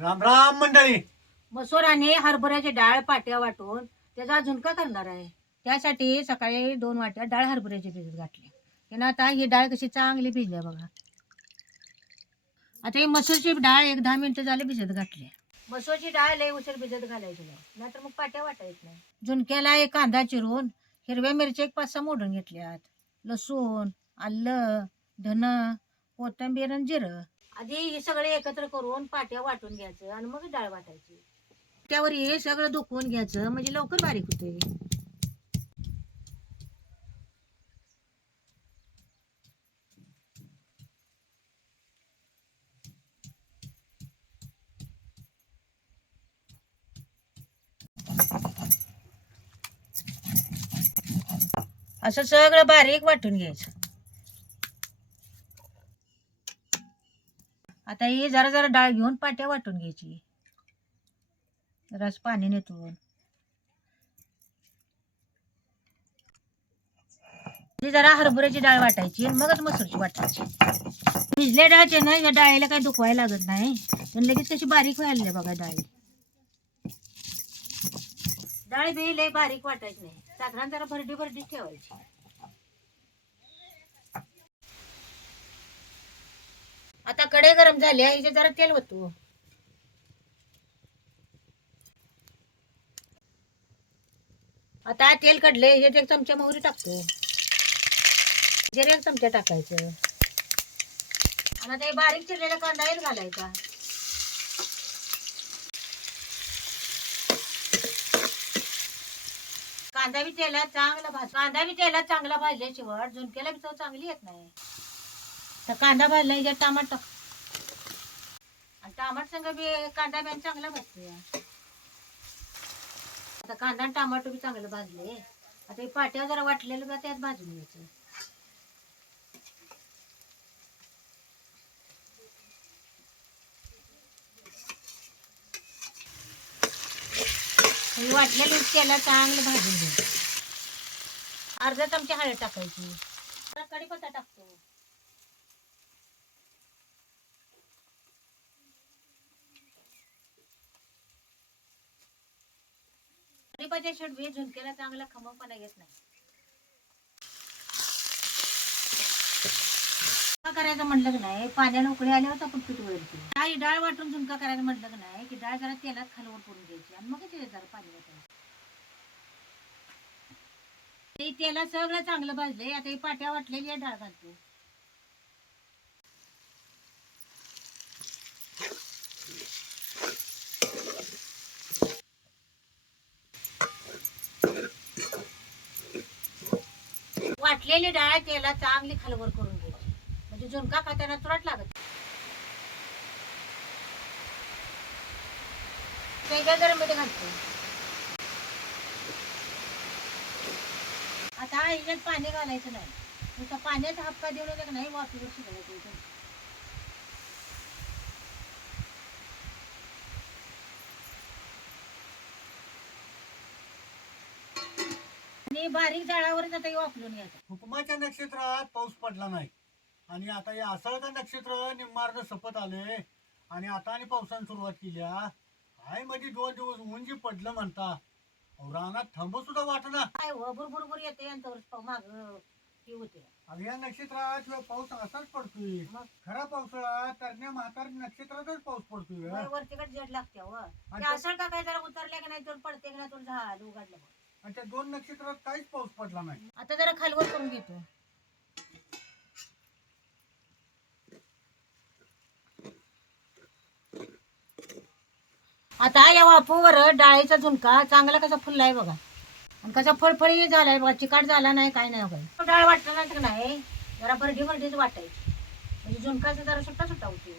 राम राम मंडळी. मसूर आणि हरभऱ्याची डाळ पाट्या वाटून त्याचा झुणका करणार आहे. त्यासाठी सकाळी दोन वाट्या डाळ हरभऱ्याची भिजत घातली. त्यानं आता ही डाळ कशी चांगली भिजली आहे बघा. आता ही मसूरची डाळ एक दहा मिनिटं झाली भिजत घातली. मसूरची डाळ लई उशीर भिजत घालायची नाही. नाहीतर मग पाट्या वाटायच नाही. झुणक्याला एक कांदा चिरून हिरव्या मिरच्या एक पाच सहा मोडून घेतल्यात. लसूण आलं धन कोथिंबीर आणि जिरं. आधी हे सगळे एकत्र करून पाट्या वाटून घ्यायचं आणि मग डाळ वाटायची. त्यावर हे सगळं दुखवून घ्यायचं. म्हणजे लवकर बारीक होते असं सगळं बारीक वाटून घ्यायचं. आता ही जरा जरा डाळ घेऊन पाट्या वाटून घ्यायची. रस पाणी नेतून. ही जरा हरभऱ्याची डाळ वाटायची मगच मसूरची वाटायची. भिजल्या डाळचे ना या डाळीला काही दुखवायला लागत नाही. पण लगेच कशी बारीक व्हायला बघा डाळी. डाळ बी लय बारीक वाटायची नाही. साधारण जरा भरडी भरडी ठेवायची. आता कडे गरम झाली आहे हिचे जरा तेल होतो आता तेल कडले ह्यात एक चमचा मोहरी टाकतो. जिरे एक चमचा टाकायचं. आणि आता हे बारीक चिरलेला कांदा येईल घालायचा. कांदा बी तेलात चांगला भाज कांदा बी तेलात चांगला भाजल्याशिवाय झुणकेला बी चव चांगली येत नाही. तर कांदा भाजला ह्याच्यात टमाट आणि टमाट संग बी कांदा बी चांगला भाजतो आता कांदा आणि टमाटो बी चांगलं भाजले. आता हे पाट्या जरा वाटलेलं बी त्यात भाजून घ्यायचं. वाटलेलं त्याला चांगलं भाजून घ्यायचं अर्धा चमची हळद टाकायची. जरा कढीपत्ता टाकतो. कढीपत्ता शेट बी झुणकेला चांगला खमकपणा येत नाही. करायचं म्हटलं की नाही पाण्याला उकळी आल्यावर आपण पीठ वळते. काही डाळ वाटून झुणका करायचं म्हटलं की नाही की डाळ जरा तेलात खालवर करून घ्यायची आणि मग ते जरा पाणी वाटायचं ते तेलात सगळं चांगलं भाजलंय आता ही पाट्या वाटलेली आहे डाळ घालतो. वाटलेली डाळ तेला चांगली खालवर करून घ्यायची. म्हणजे झुणका खाताना तुरट लागत वेगळ्या गरममध्ये घालतो. आता ह्याच्यात पाणी घालायचं नाही. नुसतं पाण्याचा हप्पा देऊ नाही? वाफीवर शिकायचं आणि बारीक जाळावरच आता हे वापरून घ्यायचं हुकमाच्या नक्षत्रात पाऊस पडला नाही आणि आता या आषाढचं नक्षत्र निम्मार्ग सपत आले आणि आता आणि पावसाने सुरुवात केली हा. काय मध्ये दोन दिवस ऊन जे पडलं म्हणता अहो, रानात थांब सुद्धा वाटना काय हो भुरभुर भुर येते यांच्यावर माग हे होते या नक्षत्रात ह्यो पाऊस असाच पडतोय मग? खरा पावसाळा तरण्या म्हातार नक्षत्रातच पाऊस पडतोय वर- हा. वरतीकडे जड लागते आणि ते असं का काय जरा उतरले का नाही तर पडते का नाही तर झाड उघडलं बघ. आणि त्या दोन नक्षत्रात काहीच पाऊस पडला नाही. आता जरा खालवर करून घेतो. आता या वाफूवर डाळीचा झुणका चांगला कसा फुललाय बघा. आणि कसा फळफळी झालाय बघा चिकाट झाला नाही काय नाही बघा. डाळ वाटल्यानंतर नाही जरा भरडी भरडीच वाटायची. म्हणजे झुणकाचा जरा सुट्टा सुट्टा होती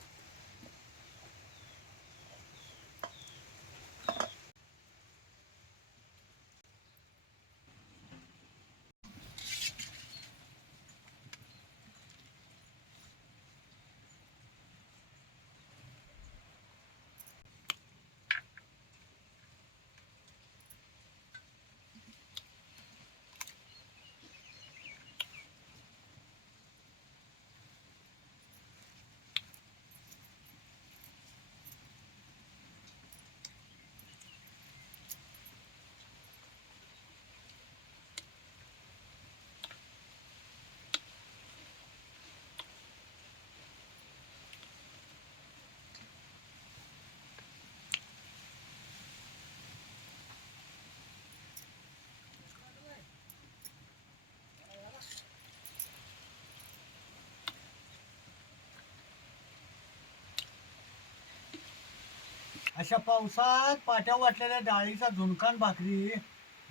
अशा पावसात पाट्या वाटलेल्या डाळीचा झुणकान भाकरी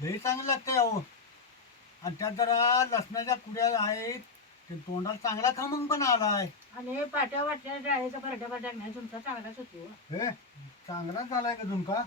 लई चांगलं लागतंय अहो. आणि त्यात जरा लसणाच्या कुड्या आहेत ते तोंडाला चांगला खमंग पण आलाय. आणि पाट्या वाटल्या डाळीचा पराठा टाकण्या झुणका चांगलाच होतो. हे चांगला झालाय का झुणका?